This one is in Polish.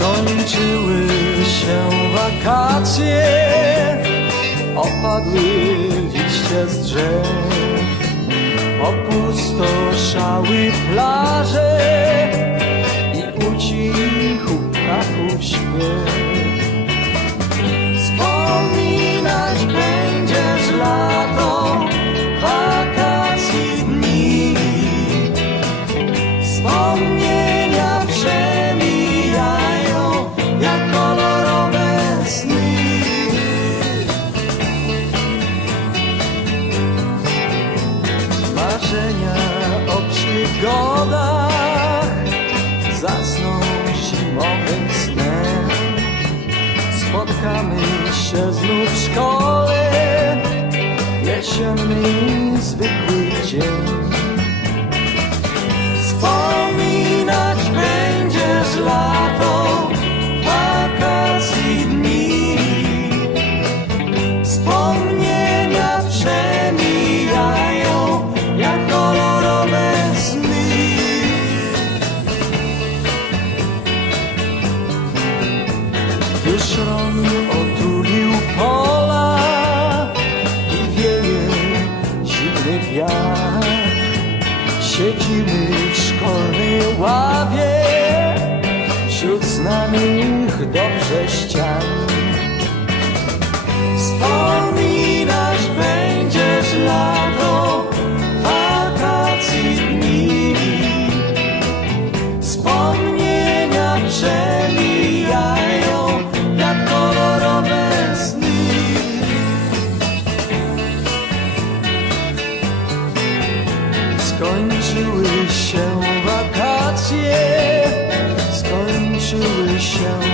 Skończyły się wakacje, opadły liście z drzew, opustoszały plaże i ucichł ptaków śpiew. Wspominać będziesz lato, wakacji dni. Wspomnienia przygodach zasną zimowym snem. Spotkamy się znów w szkole, jesienny Rąk otulił pola i wieje zimny wiatr. Siedzimy w szkolnej ławie wśród znanych dobrze ścian. skończyły się wakacje, skończyły się